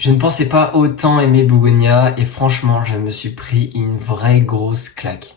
Je ne pensais pas autant aimer Bougonia et franchement, je me suis pris une vraie grosse claque.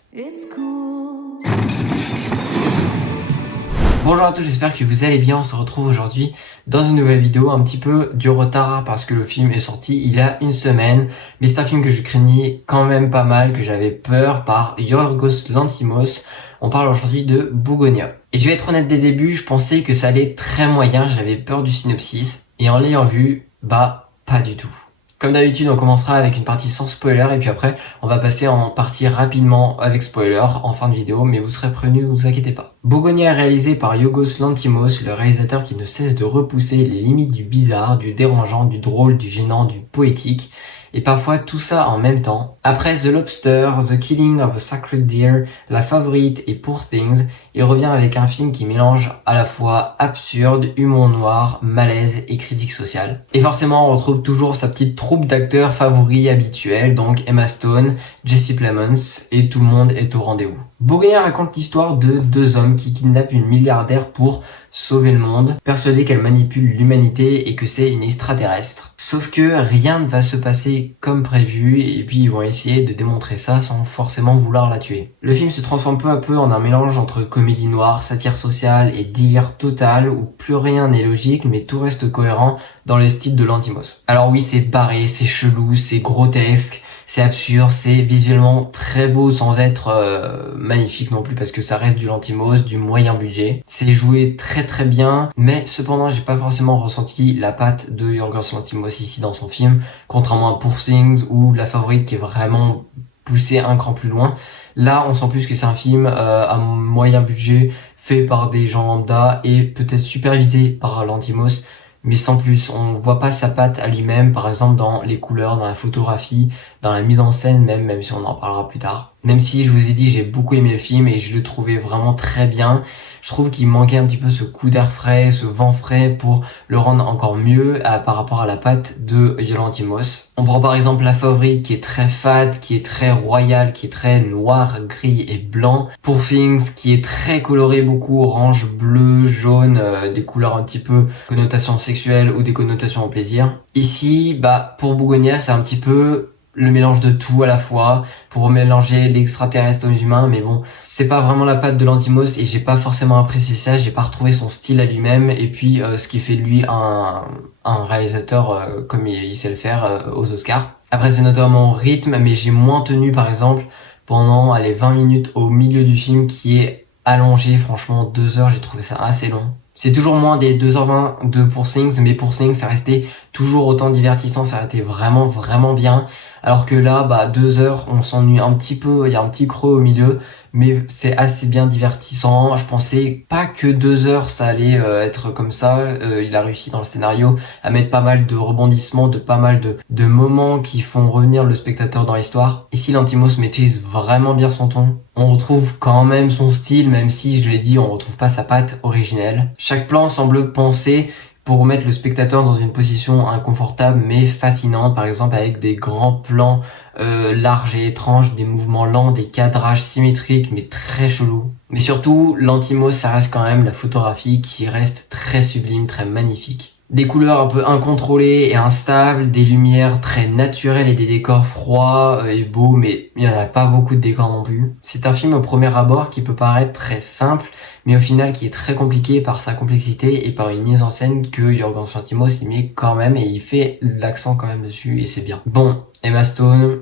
Bonjour à tous, j'espère que vous allez bien. On se retrouve aujourd'hui dans une nouvelle vidéo, un petit peu du retard parce que le film est sorti il y a une semaine, mais c'est un film que je craignais quand même pas mal, que j'avais peur par Yorgos Lanthimos. On parle aujourd'hui de Bougonia. Et je vais être honnête dès le début, je pensais que ça allait très moyen, j'avais peur du synopsis, et en l'ayant vu, pas du tout. Comme d'habitude, on commencera avec une partie sans spoiler et puis après, on va passer en partie rapidement avec spoiler en fin de vidéo, mais vous serez prévenus, vous inquiétez pas. Bougonia est réalisé par Yorgos Lanthimos, le réalisateur qui ne cesse de repousser les limites du bizarre, du dérangeant, du drôle, du gênant, du poétique, et parfois tout ça en même temps. Après The Lobster, The Killing of a Sacred Deer, La Favorite et Poor Things, il revient avec un film qui mélange à la fois absurde, humour noir, malaise et critique sociale. Et forcément, on retrouve toujours sa petite troupe d'acteurs favoris habituels, donc Emma Stone, Jesse Plemons, et tout le monde est au rendez-vous. Bougonia raconte l'histoire de deux hommes qui kidnappent une milliardaire pour sauver le monde, persuadés qu'elle manipule l'humanité et que c'est une extraterrestre. Sauf que rien ne va se passer comme prévu et puis ils vont essayer de démontrer ça sans forcément vouloir la tuer. Le film se transforme peu à peu en un mélange entre comédie noire, satire sociale et délire total où plus rien n'est logique mais tout reste cohérent dans le style de Lanthimos. Alors oui, c'est barré, c'est chelou, c'est grotesque, c'est absurde, c'est visuellement très beau sans être magnifique non plus parce que ça reste du Lanthimos, du moyen budget. C'est joué très bien, mais cependant j'ai pas forcément ressenti la patte de Yorgos Lanthimos ici dans son film, contrairement à Poor Things ou La Favorite qui est vraiment poussé un cran plus loin. Là on sent plus que c'est un film à moyen budget, fait par des gens lambda et peut-être supervisé par Lanthimos, mais sans plus. On voit pas sa patte à lui-même, par exemple dans les couleurs, dans la photographie, dans la mise en scène même si on en parlera plus tard. Même si je vous ai dit j'ai beaucoup aimé le film et je le trouvais vraiment très bien, je trouve qu'il manquait un petit peu ce coup d'air frais, ce vent frais pour le rendre encore mieux par rapport à la patte de Lanthimos. On prend par exemple La Favorite qui est très fade, qui est très royale, qui est très noir, gris et blanc. Poor Things qui est très coloré, beaucoup orange, bleu, jaune, des couleurs un petit peu connotation sexuelle ou des connotations au plaisir. Ici, pour Bougonia, c'est un petit peu le mélange de tout à la fois pour mélanger l'extraterrestre aux humains, mais bon, c'est pas vraiment la patte de Lanthimos et j'ai pas forcément apprécié ça, j'ai pas retrouvé son style à lui-même et puis ce qui fait de lui un réalisateur comme il sait le faire aux Oscars. Après c'est notamment au rythme, mais j'ai moins tenu par exemple pendant les 20 minutes au milieu du film qui est allongé, franchement 2 heures, j'ai trouvé ça assez long. C'est toujours moins des 2h20 de Poor Things, mais Poor Things ça restait toujours autant divertissant, ça restait vraiment bien. Alors que là, 2 heures, on s'ennuie un petit peu, il y a un petit creux au milieu, mais c'est assez bien divertissant. Je pensais pas que 2 heures ça allait être comme ça. Il a réussi dans le scénario à mettre pas mal de rebondissements, de pas mal de moments qui font revenir le spectateur dans l'histoire. Ici, Lanthimos maîtrise vraiment bien son ton. On retrouve quand même son style, même si, je l'ai dit, on retrouve pas sa patte originelle. Chaque plan semble pensé pour mettre le spectateur dans une position inconfortable mais fascinante, par exemple avec des grands plans larges et étranges, des mouvements lents, des cadrages symétriques mais très chelous. Mais surtout, Lanthimos, ça reste quand même la photographie qui reste très sublime, très magnifique. Des couleurs un peu incontrôlées et instables, des lumières très naturelles et des décors froids et beaux, mais il n'y en a pas beaucoup de décors non plus. C'est un film au premier abord qui peut paraître très simple, mais au final qui est très compliqué par sa complexité et par une mise en scène que Yorgos Lanthimos y met quand même et il fait l'accent quand même dessus et c'est bien. Bon, Emma Stone,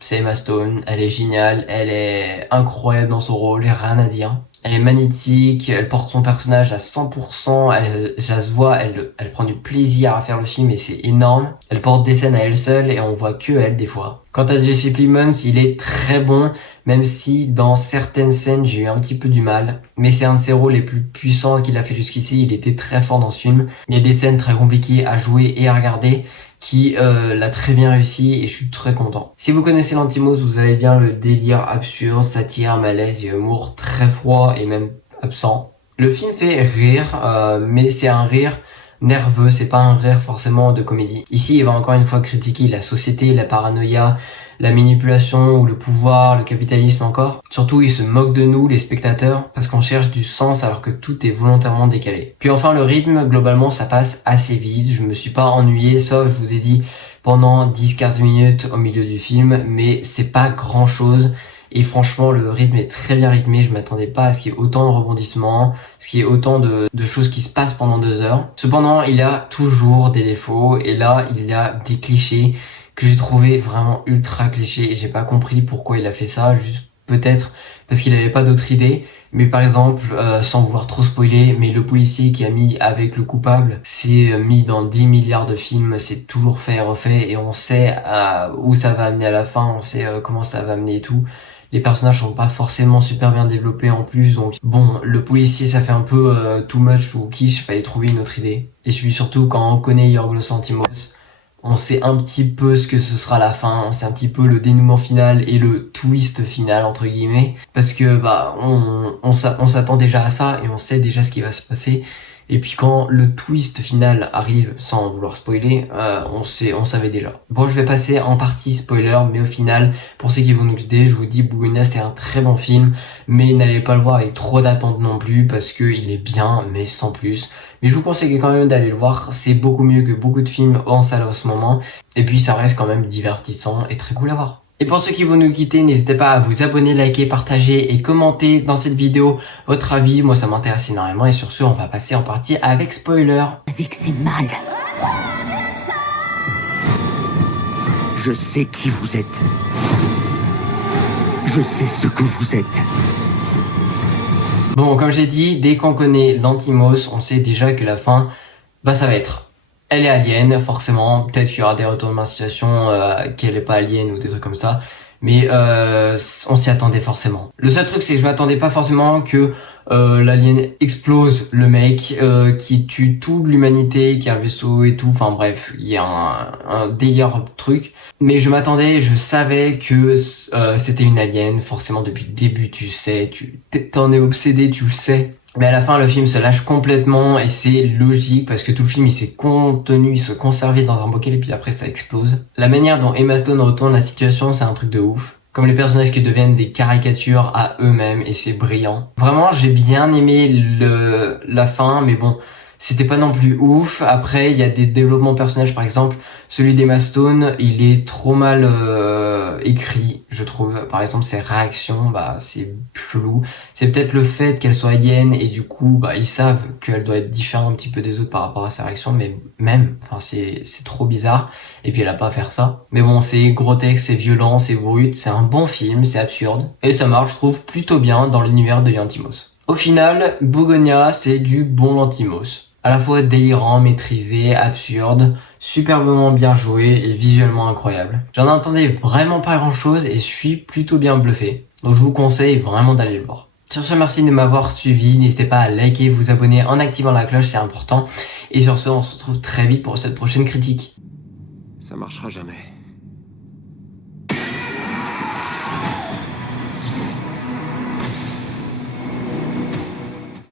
c'est Emma Stone, elle est géniale, elle est incroyable dans son rôle, rien à dire. Elle est magnétique, elle porte son personnage à 100%, ça se voit, elle prend du plaisir à faire le film et c'est énorme. Elle porte des scènes à elle seule et on voit que elle des fois. Quant à Jesse Plemons, il est très bon, même si dans certaines scènes j'ai eu un petit peu du mal. Mais c'est un de ses rôles les plus puissants qu'il a fait jusqu'ici, il était très fort dans ce film. Il y a des scènes très compliquées à jouer et à regarder, qui l'a très bien réussi et je suis très content. Si vous connaissez Lanthimos, vous avez bien le délire absurde, satire, malaise et humour très froid et même absent. Le film fait rire, mais c'est un rire nerveux, c'est pas un rire forcément de comédie. Ici, il va encore une fois critiquer la société, la paranoïa, la manipulation ou le pouvoir, le capitalisme encore. Surtout, il se moque de nous, les spectateurs, parce qu'on cherche du sens alors que tout est volontairement décalé. Puis enfin, le rythme, globalement, ça passe assez vite. Je me suis pas ennuyé, sauf, je vous ai dit, pendant 10-15 minutes au milieu du film, mais c'est pas grand chose. Et franchement, le rythme est très bien rythmé. Je m'attendais pas à ce qu'il y ait autant de rebondissements, ce qu'il y ait autant de choses qui se passent pendant 2 heures. Cependant, il y a toujours des défauts. Et là, il y a des clichés que j'ai trouvé vraiment ultra clichés. Et j'ai pas compris pourquoi il a fait ça. Juste peut-être parce qu'il avait pas d'autre idée. Mais par exemple, sans vouloir trop spoiler, mais le policier qui a mis avec le coupable, c'est mis dans 10 milliards de films, c'est toujours fait et refait, et on sait où ça va amener à la fin, on sait comment ça va amener et tout. Les personnages sont pas forcément super bien développés en plus, donc bon, le policier ça fait un peu too much ou quiche, fallait trouver une autre idée. Et puis surtout, quand on connaît Yorgos Lanthimos, on sait un petit peu ce que ce sera la fin, on sait un petit peu le dénouement final et le twist final entre guillemets, parce que bah on s'attend déjà à ça et on sait déjà ce qui va se passer. Et puis quand le twist final arrive, sans vouloir spoiler, on savait déjà. Bon, je vais passer en partie spoiler, mais au final, pour ceux qui vont nous quitter, je vous dis Bougonia c'est un très bon film, mais n'allez pas le voir avec trop d'attente non plus, parce que il est bien, mais sans plus. Mais je vous conseille quand même d'aller le voir, c'est beaucoup mieux que beaucoup de films en salle en ce moment, et puis ça reste quand même divertissant et très cool à voir. Et pour ceux qui vont nous quitter, n'hésitez pas à vous abonner, liker, partager et commenter dans cette vidéo votre avis. Moi, ça m'intéresse énormément. Et sur ce, on va passer en partie avec spoiler. Avec ses mal. Je sais qui vous êtes. Je sais ce que vous êtes. Bon, comme j'ai dit, dès qu'on connaît Lanthimos, on sait déjà que la fin, bah ça va être... Elle est alien, forcément. Peut-être qu'il y aura des retournements de situation, qu'elle est pas alien ou des trucs comme ça. Mais on s'y attendait forcément. Le seul truc, c'est que je m'attendais pas forcément que l'alien explose le mec, qui tue toute l'humanité, qui a un vaisseau et tout. Enfin bref, il y a un délire truc. Mais je m'attendais, je savais que c'était une alien. Forcément, depuis le début, tu sais, t'en es obsédé, tu le sais. Mais à la fin, le film se lâche complètement et c'est logique parce que tout le film, il s'est contenu, il se conservait dans un bocal et puis après, ça explose. La manière dont Emma Stone retourne la situation, c'est un truc de ouf. Comme les personnages qui deviennent des caricatures à eux-mêmes et c'est brillant. Vraiment, j'ai bien aimé la fin, mais bon, c'était pas non plus ouf. Après, il y a des développements de personnages, par exemple, celui d'Emma Stone, il est trop mal écrit, je trouve. Par exemple, ses réactions, bah, c'est chelou. C'est peut-être le fait qu'elle soit alien et du coup, bah, ils savent qu'elle doit être différente un petit peu des autres par rapport à ses réactions, mais même, enfin, c'est trop bizarre. Et puis elle a pas à faire ça. Mais bon, c'est grotesque, c'est violent, c'est brut, c'est un bon film, c'est absurde. Et ça marche, je trouve, plutôt bien dans l'univers de Lanthimos. Au final, Bougonia, c'est du bon Lanthimos. À la fois délirant, maîtrisé, absurde, superbement bien joué et visuellement incroyable. J'en entendais vraiment pas grand chose et je suis plutôt bien bluffé. Donc je vous conseille vraiment d'aller le voir. Sur ce, merci de m'avoir suivi. N'hésitez pas à liker, vous abonner en activant la cloche, c'est important. Et sur ce, on se retrouve très vite pour cette prochaine critique. Ça marchera jamais.